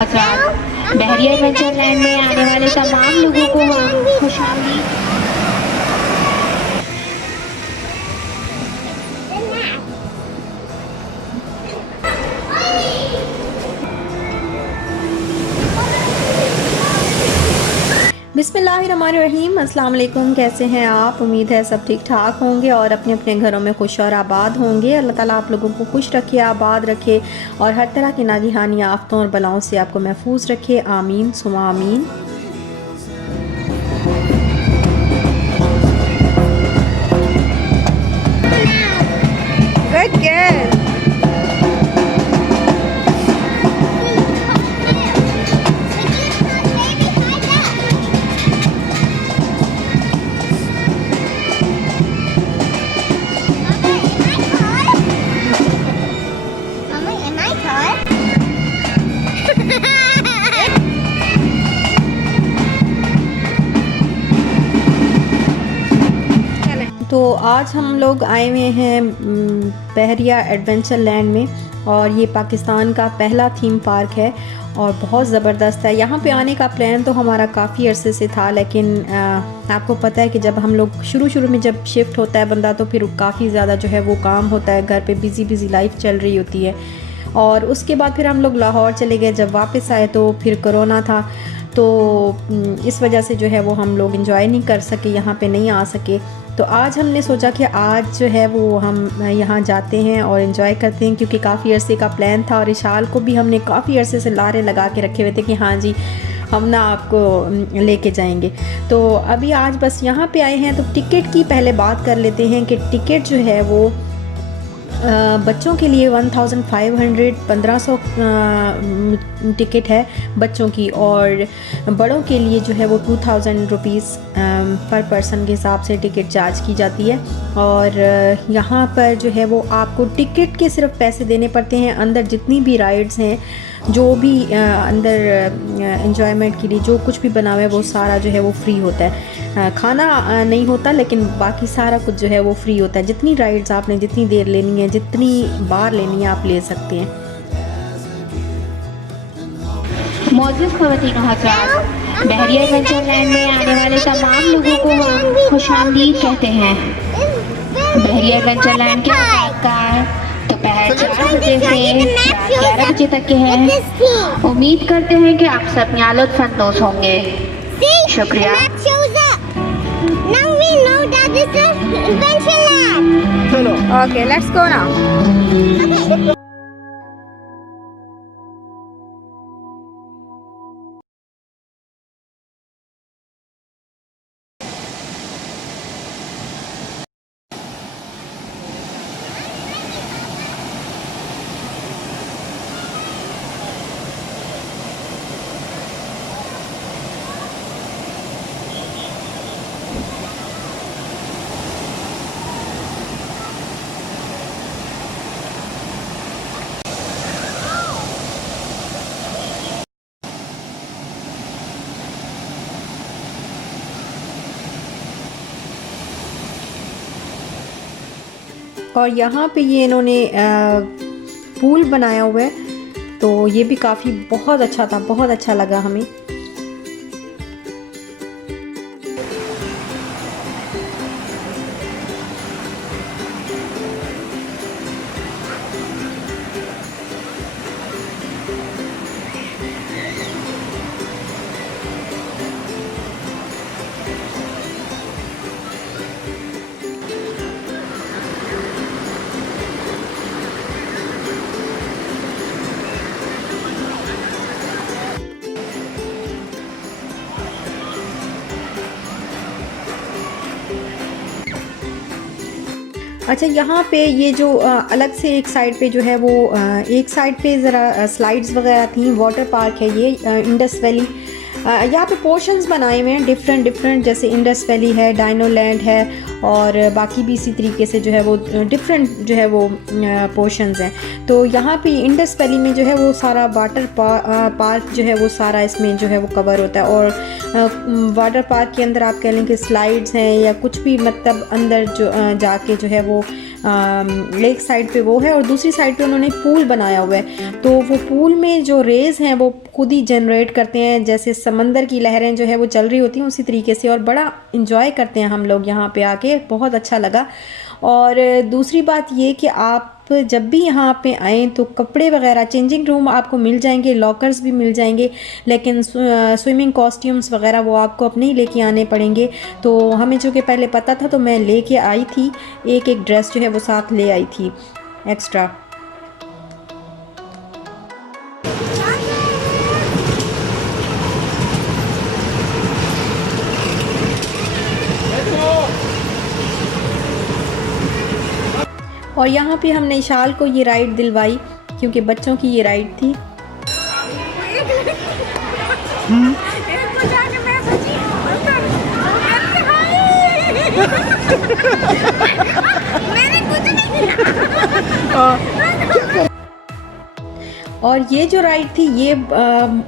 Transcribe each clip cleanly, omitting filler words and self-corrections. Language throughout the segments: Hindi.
बहरिया एडवेंचर लैंड में आने वाले तमाम लोगों को खुशामदीद। बिस्मिल्लाहिर्रहमानिर्रहीम। अस्सलाम वालेकुम। कैसे हैं आप? उम्मीद है सब ठीक ठाक होंगे और अपने अपने घरों में खुश और आबाद होंगे। अल्लाह ताला आप लोगों को खुश रखे, आबाद रखे और हर तरह की नागिहानी आफतों और बलाओं से आपको महफूज रखे। आमीन सुमा आमीन। Good girl. तो आज हम लोग आए हुए हैं बहरिया एडवेंचर लैंड में और ये पाकिस्तान का पहला थीम पार्क है और बहुत ज़बरदस्त है। यहाँ पे आने का प्लान तो हमारा काफ़ी अरसे से था, लेकिन आपको पता है कि जब हम लोग शुरू में जब शिफ्ट होता है बंदा तो फिर काफ़ी ज़्यादा जो है वो काम होता है, घर पे बिज़ी लाइफ चल रही होती है। और उसके बाद फिर हम लोग लाहौर चले गए। जब वापस आए तो फिर कोरोना था, तो इस वजह से जो है वो हम लोग इंजॉय नहीं कर सके, यहाँ पे नहीं आ सके। तो आज हमने सोचा कि आज जो है वो हम यहाँ जाते हैं और इन्जॉय करते हैं, क्योंकि काफ़ी अरसे का प्लान था और इशाल को भी हमने काफ़ी अरसे से लारे लगा के रखे हुए थे कि हाँ जी हम ना आपको लेके जाएंगे। तो अभी आज बस यहाँ पे आए हैं। तो टिकट की पहले बात कर लेते हैं कि टिकट जो है वो बच्चों के लिए 1500 टिकट है बच्चों की, और बड़ों के लिए जो है वो 2000 रुपीज़ पर पर्सन के हिसाब से टिकट चार्ज की जाती है। और यहाँ पर जो है वो आपको टिकट के सिर्फ पैसे देने पड़ते हैं। अंदर जितनी भी राइड्स हैं, जो भी अंदर एंजॉयमेंट के लिए जो कुछ भी बना हुआ है वो सारा जो है वो फ्री होता है। खाना नहीं होता, लेकिन बाकी सारा कुछ जो है वो फ्री होता है। जितनी राइड्स आपने जितनी देर लेनी है, जितनी बार लेनी है, आप ले सकते हैं। मौजूद ख़वातीन और हज़रात, बहरिया एडवेंचर लैंड में आने वाले तमाम लोगों को हम खुशामदीद कहते हैं। बहरिया एडवेंचर लैंड के का दोपहर 4 बजे से रात 11 बजे तक के हैं। उम्मीद करते हैं कि आप सब यहाँ लुत्फ़अंदोज़ होंगे। शुक्रिया। Okay, let's go now. और यहाँ पे ये इन्होंने पूल बनाया हुआ है, तो ये भी काफ़ी बहुत अच्छा था, बहुत अच्छा लगा हमें। अच्छा, यहाँ पे ये जो अलग से एक साइड पे जो है वो एक साइड पे ज़रा स्लाइड्स वगैरह थी। वाटर पार्क है ये इंडस वैली। यहाँ पे पोर्शंस बनाए हुए हैं डिफरेंट, जैसे इंडस वैली है, डायनो लैंड है और बाकी भी इसी तरीके से जो है वो डिफरेंट जो है वो पोर्शंस हैं। तो यहाँ पे इंडस वैली में जो है वो सारा वाटर पार्क जो है वो सारा इसमें जो है वो कवर होता है। और वाटर पार्क के अंदर आप कह लें कि स्लाइड्स हैं या कुछ भी, मतलब अंदर जो जाके जो है वो लेक साइड पे वो है और दूसरी साइड पे उन्होंने पूल बनाया हुआ है। तो वो पूल में जो रेज़ हैं वो खुद ही जनरेट करते हैं, जैसे समंदर की लहरें जो है वो चल रही होती हैं उसी तरीके से, और बड़ा इंजॉय करते हैं हम लोग यहाँ पे आके, बहुत अच्छा लगा। और दूसरी बात ये कि आप जब भी यहाँ पे आएँ तो कपड़े वगैरह, चेंजिंग रूम आपको मिल जाएंगे, लॉकर्स भी मिल जाएंगे, लेकिन स्विमिंग कॉस्ट्यूम्स वगैरह वो आपको अपने ही लेके आने पड़ेंगे। तो हमें जो कि पहले पता था तो मैं लेके आई थी, एक एक ड्रेस जो है वो साथ ले आई थी एक्स्ट्रा। और यहाँ पे हमने इशाल को ये राइड दिलवाई क्योंकि बच्चों की ये राइड थी। और ये जो राइड थी ये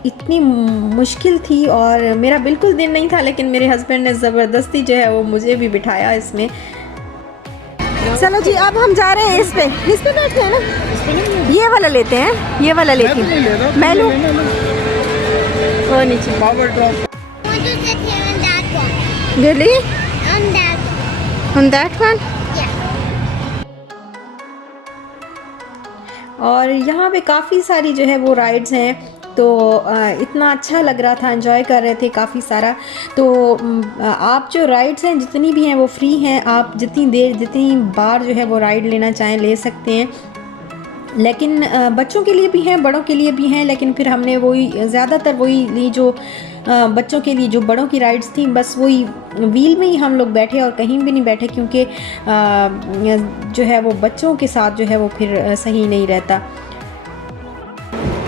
इतनी मुश्किल थी और मेरा बिल्कुल दिल नहीं था, लेकिन मेरे हस्बैंड ने ज़बरदस्ती जो है वो मुझे भी बिठाया इसमें। चलो जी, अब हम जा रहे हैं इस पे बैठते हैं ना, ये वाला लेते हैं, ये वाला लेती हूँ मैं, लूँ और नीचे really on that one। और यहाँ पे काफ़ी सारी जो है वो राइड्स हैं, तो इतना अच्छा लग रहा था, एंजॉय कर रहे थे काफ़ी सारा। तो आप जो राइड्स हैं जितनी भी हैं वो फ्री हैं, आप जितनी बार जो है वो राइड लेना चाहें ले सकते हैं, लेकिन बच्चों के लिए भी हैं, बड़ों के लिए भी हैं, लेकिन फिर हमने वही ज़्यादातर वही ली जो बच्चों के लिए, जो बड़ों की राइड्स थी बस वही व्हील में ही हम लोग बैठे और कहीं भी नहीं बैठे, क्योंकि जो है वो बच्चों के साथ जो है वो फिर सही नहीं रहता।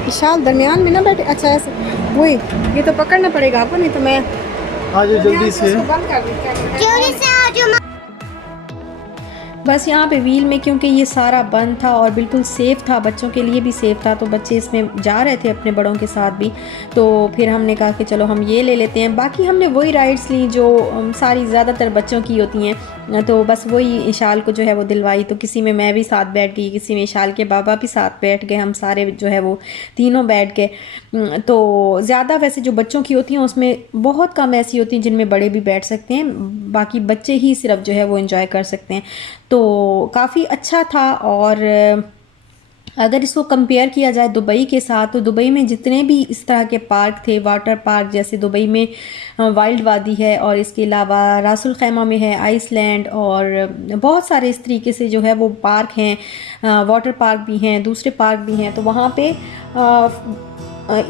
विशाल दरमियान में ना बैठे, अच्छा ऐसे वही, ये तो पकड़ना पड़ेगा आपको, नहीं तो मैं आ जाओ जल्दी से, बंद कर दूँ। बस यहाँ पे व्हील में क्योंकि ये सारा बंद था और बिल्कुल सेफ़ था, बच्चों के लिए भी सेफ़ था, तो बच्चे इसमें जा रहे थे अपने बड़ों के साथ भी। तो फिर हमने कहा कि चलो हम ये ले लेते हैं। बाकी हमने वही राइड्स ली जो सारी ज़्यादातर बच्चों की होती हैं, तो बस वही इशाल को जो है वो दिलवाई। तो किसी में मैं भी साथ बैठ गई, किसी में इशाल के बाबा भी साथ बैठ गए, हम सारे जो है वो तीनों बैठ गए। तो ज़्यादा वैसे जो बच्चों की होती हैं उसमें बहुत कम ऐसी होती हैं जिनमें बड़े भी बैठ सकते हैं, बाकी बच्चे ही सिर्फ जो है वो एंजॉय कर सकते हैं। तो काफ़ी अच्छा था। और अगर इसको कंपेयर किया जाए दुबई के साथ, तो दुबई में जितने भी इस तरह के पार्क थे, वाटर पार्क जैसे दुबई में वाइल्ड वादी है, और इसके अलावा रासुल खैमा में है आइसलैंड, और बहुत सारे इस तरीके से जो है वो पार्क हैं, वाटर पार्क भी हैं, दूसरे पार्क भी हैं। तो वहाँ पे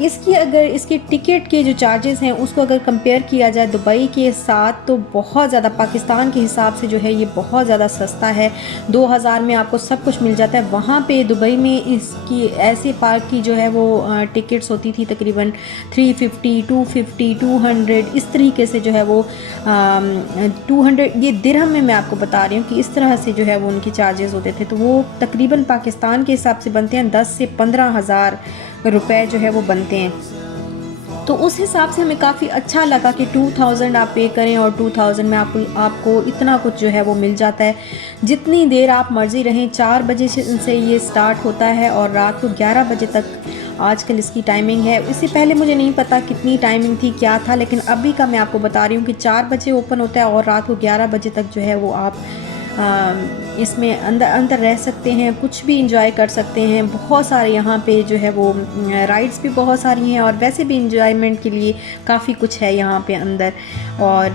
इसकी टिकट के जो चार्जेस हैं उसको अगर कंपेयर किया जाए दुबई के साथ, तो बहुत ज़्यादा, पाकिस्तान के हिसाब से जो है ये बहुत ज़्यादा सस्ता है। 2000 में आपको सब कुछ मिल जाता है। वहाँ पे दुबई में इसकी ऐसे पार्क की जो है वो टिकट्स होती थी तकरीबन 350, 250, 200 इस तरीके से जो है वो 200, ये दिरहम में मैं आपको बता रही हूँ कि इस तरह से जो है वो उनके चार्जेस होते थे। तो वो तकरीबन पाकिस्तान के हिसाब से बनते हैं 10 से 15 हज़ार रुपए जो है वो बनते हैं। तो उस हिसाब से हमें काफ़ी अच्छा लगा कि 2000 आप पे करें और 2000 में आपको इतना कुछ जो है वो मिल जाता है। जितनी देर आप मर्ज़ी रहें, 4 बजे से ये स्टार्ट होता है और रात को 11 बजे तक आजकल इसकी टाइमिंग है। इससे पहले मुझे नहीं पता कितनी टाइमिंग थी, क्या था, लेकिन अभी का मैं आपको बता रही हूँ कि 4 बजे ओपन होता है और रात को 11 बजे तक जो है वो आप इसमें अंदर रह सकते हैं, कुछ भी इंजॉय कर सकते हैं। बहुत सारे यहाँ पे जो है वो राइड्स भी बहुत सारी हैं, और वैसे भी इंजॉयमेंट के लिए काफ़ी कुछ है यहाँ पे अंदर। और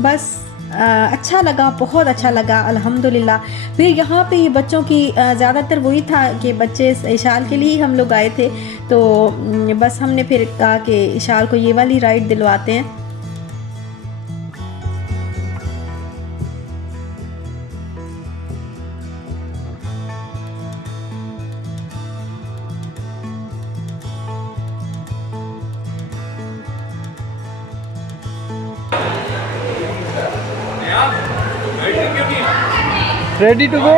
बस अच्छा लगा, बहुत अच्छा लगा अल्हम्दुलिल्लाह। फिर यहाँ पे ये बच्चों की ज़्यादातर वही था कि बच्चे इशाल के लिए हम लोग आए थे, तो बस हमने फिर कहा कि इशाल को ये वाली राइड दिलवाते हैं। Ready to go.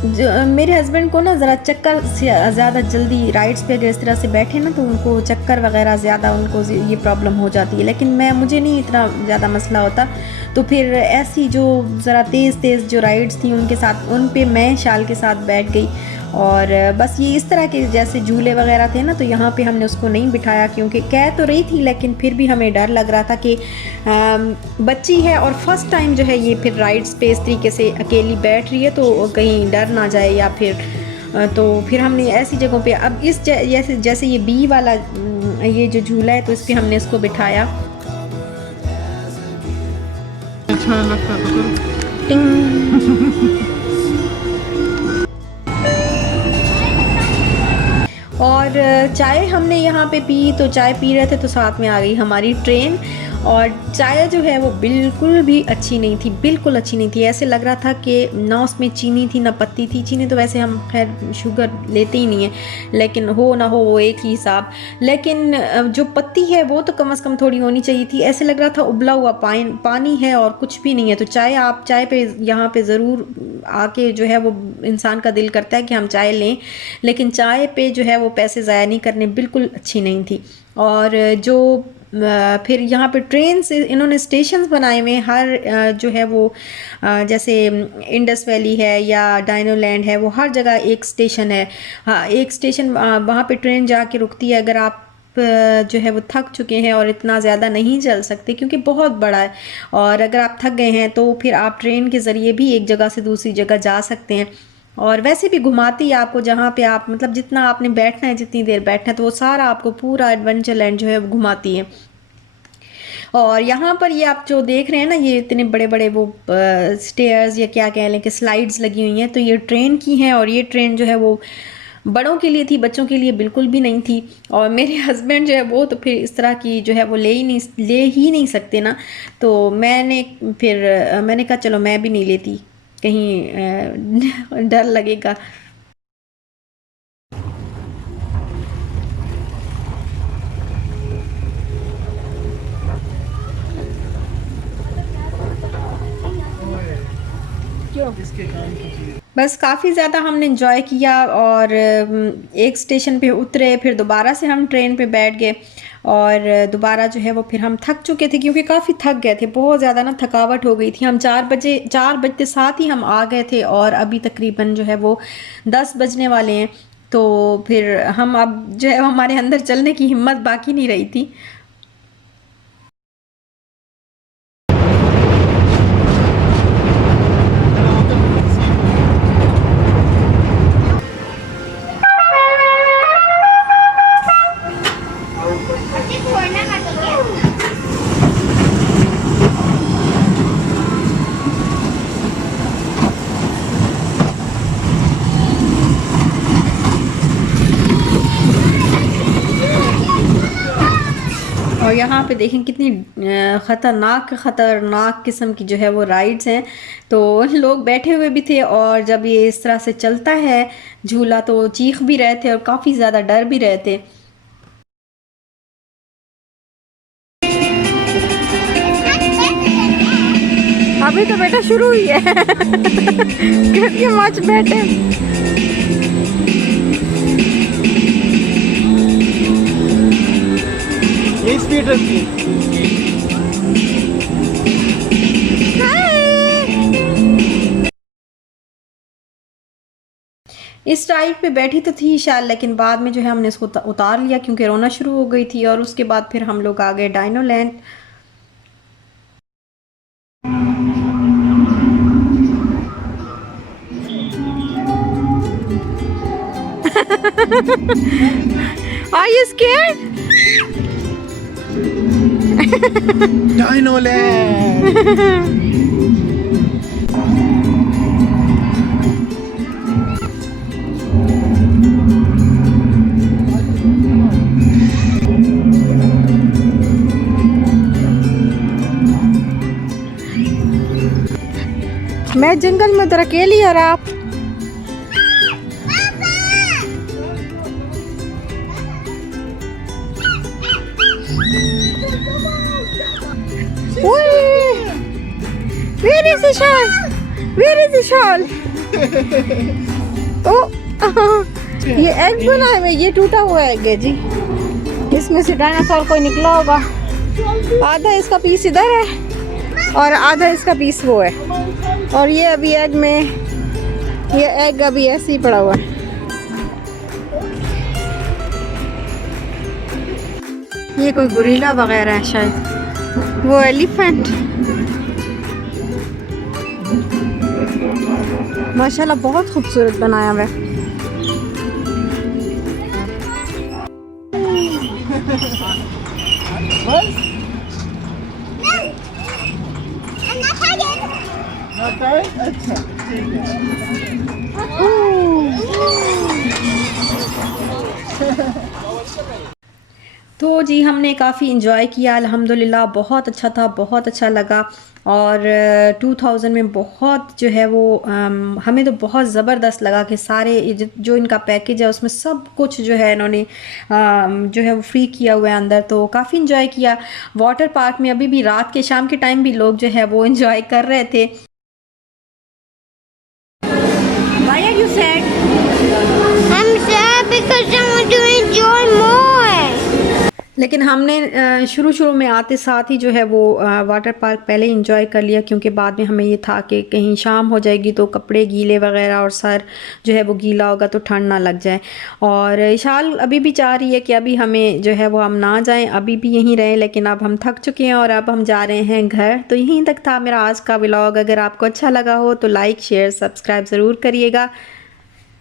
मेरे हस्बैंड को ना ज़रा चक्कर से ज़्यादा जल्दी राइड्स पे अगर इस तरह से बैठे ना तो उनको चक्कर वगैरह ज़्यादा उनको ये प्रॉब्लम हो जाती है, लेकिन मुझे नहीं इतना ज़्यादा मसला होता। तो फिर ऐसी जो ज़रा तेज़ जो राइड्स थी उनके साथ उन पे मैं शाल के साथ बैठ गई। और बस ये इस तरह के जैसे झूले वगैरह थे ना, तो यहाँ पे हमने उसको नहीं बिठाया क्योंकि कह तो रही थी लेकिन फिर भी हमें डर लग रहा था कि बच्ची है और फर्स्ट टाइम जो है ये फिर राइड्स पे इस तरीके से अकेली बैठ रही है तो कहीं डर ना जाए या फिर तो फिर हमने ऐसी जगहों पे अब इस जैसे ये बी वाला ये जो झूला है तो इस पर हमने इसको बिठाया। अच्छा लगता है और चाय हमने यहाँ पे पी, तो चाय पी रहे थे तो साथ में आ गई हमारी ट्रेन। और चाय जो है वो बिल्कुल भी अच्छी नहीं थी, बिल्कुल अच्छी नहीं थी। ऐसे लग रहा था कि ना उसमें चीनी थी ना पत्ती थी। चीनी तो वैसे हम खैर शुगर लेते ही नहीं है, लेकिन हो ना हो वो एक ही हिसाब। लेकिन जो पत्ती है वो तो कम से कम थोड़ी होनी चाहिए थी। ऐसे लग रहा था उबला हुआ पानी है और कुछ भी नहीं है। तो चाय पे यहाँ पे ज़रूर आके जो है वो इंसान का दिल करता है कि हम चाय लें, लेकिन चाय पे जो है वो पैसे ज़ाया नहीं करने, बिल्कुल अच्छी नहीं थी। और जो फिर यहाँ पे ट्रेन से इन्होंने स्टेशंस बनाए हुए हर जो है वो जैसे इंडस वैली है या डायनो लैंड है, वो हर जगह एक स्टेशन है। हाँ, एक स्टेशन वहाँ पे ट्रेन जाके रुकती है अगर आप जो है वो थक चुके हैं और इतना ज़्यादा नहीं चल सकते क्योंकि बहुत बड़ा है। और अगर आप थक गए हैं तो फिर आप ट्रेन के ज़रिए भी एक जगह से दूसरी जगह जा सकते हैं। और वैसे भी घुमाती है आपको जहाँ पे आप मतलब जितना आपने बैठना है, जितनी देर बैठना है, तो वो सारा आपको पूरा एडवेंचर लैंड जो है वो घुमाती है। और यहाँ पर ये आप जो देख रहे हैं ना, ये इतने बड़े बड़े वो स्टेयर्स या क्या कह लें कि स्लाइड्स लगी हुई हैं, तो ये ट्रेन की हैं। और ये ट्रेन जो है वो बड़ों के लिए थी, बच्चों के लिए बिल्कुल भी नहीं थी। और मेरे हस्बैंड जो है वो तो फिर इस तरह की जो है वो ले ही नहीं सकते ना, तो मैंने कहा चलो मैं भी नहीं लेती, कहीं डर लगेगा। बस काफ़ी ज़्यादा हमने इंजॉय किया और एक स्टेशन पे उतरे, फिर दोबारा से हम ट्रेन पे बैठ गए और दोबारा जो है वो फिर हम थक चुके थे क्योंकि काफ़ी थक गए थे, बहुत ज़्यादा ना थकावट हो गई थी। हम 4 बजते साथ ही हम आ गए थे और अभी तकरीबन जो है वो 10 बजने वाले हैं। तो फिर हम अब जो है हमारे अंदर चलने की हिम्मत बाकी नहीं रही थी। और यहाँ पे देखें कितनी ख़तरनाक किस्म की जो है वो राइड्स हैं। तो लोग बैठे हुए भी थे और जब ये इस तरह से चलता है झूला तो चीख भी रहे थे और काफ़ी ज़्यादा डर भी रहे थे। अभी तो बेटा शुरू हुई है कितनी मच बैठे। स्पीड रखती इस राइड पे बैठी तो थी शायद, लेकिन बाद में जो है हमने इसको उतार लिया क्योंकि रोना शुरू हो गई थी। और उसके बाद फिर हम लोग आ गए dino land. Are you scared? Dino land. मैं जंगल में उधर अकेली और आप Where is the shawl? Where is the shawl? ओ ये एग बना है, ये टूटा हुआ एग है जी। इसमें से डायनासोर कोई निकला होगा। आधा इसका पीस इधर है और आधा इसका पीस वो है। और ये अभी एग में, ये एग अभी ऐसे ही पड़ा हुआ है। ये कोई गोरिल्ला वगैरह है शायद, वो एलिफेंट। माशाल्लाह बहुत खूबसूरत बनाया हुआ है। अच्छा ठीक है। तो जी हमने काफ़ी इंजॉय किया अल्हम्दुलिल्लाह, बहुत अच्छा था, बहुत अच्छा लगा। और 2000 में बहुत जो है वो हमें तो बहुत ज़बरदस्त लगा कि सारे जो इनका पैकेज है उसमें सब कुछ जो है इन्होंने जो है वो फ्री किया हुआ है अंदर। तो काफ़ी इंजॉय किया। वाटर पार्क में अभी भी रात के शाम के टाइम भी लोग जो है वो इंजॉय कर रहे थे। Why are you sad? I'm sad because I want to enjoy more. लेकिन हमने शुरू में आते साथ ही जो है वो वाटर पार्क पहले इंजॉय कर लिया, क्योंकि बाद में हमें ये था कि कहीं शाम हो जाएगी तो कपड़े गीले वगैरह और सर जो है वो गीला होगा तो ठंड ना लग जाए। और इशाल अभी भी चाह रही है कि अभी हमें जो है वो हम ना जाएं, अभी भी यहीं रहें, लेकिन अब हम थक चुके हैं और अब हम जा रहे हैं घर। तो यहीं तक था मेरा आज का व्लॉग। अगर आपको अच्छा लगा हो तो लाइक शेयर सब्सक्राइब ज़रूर करिएगा।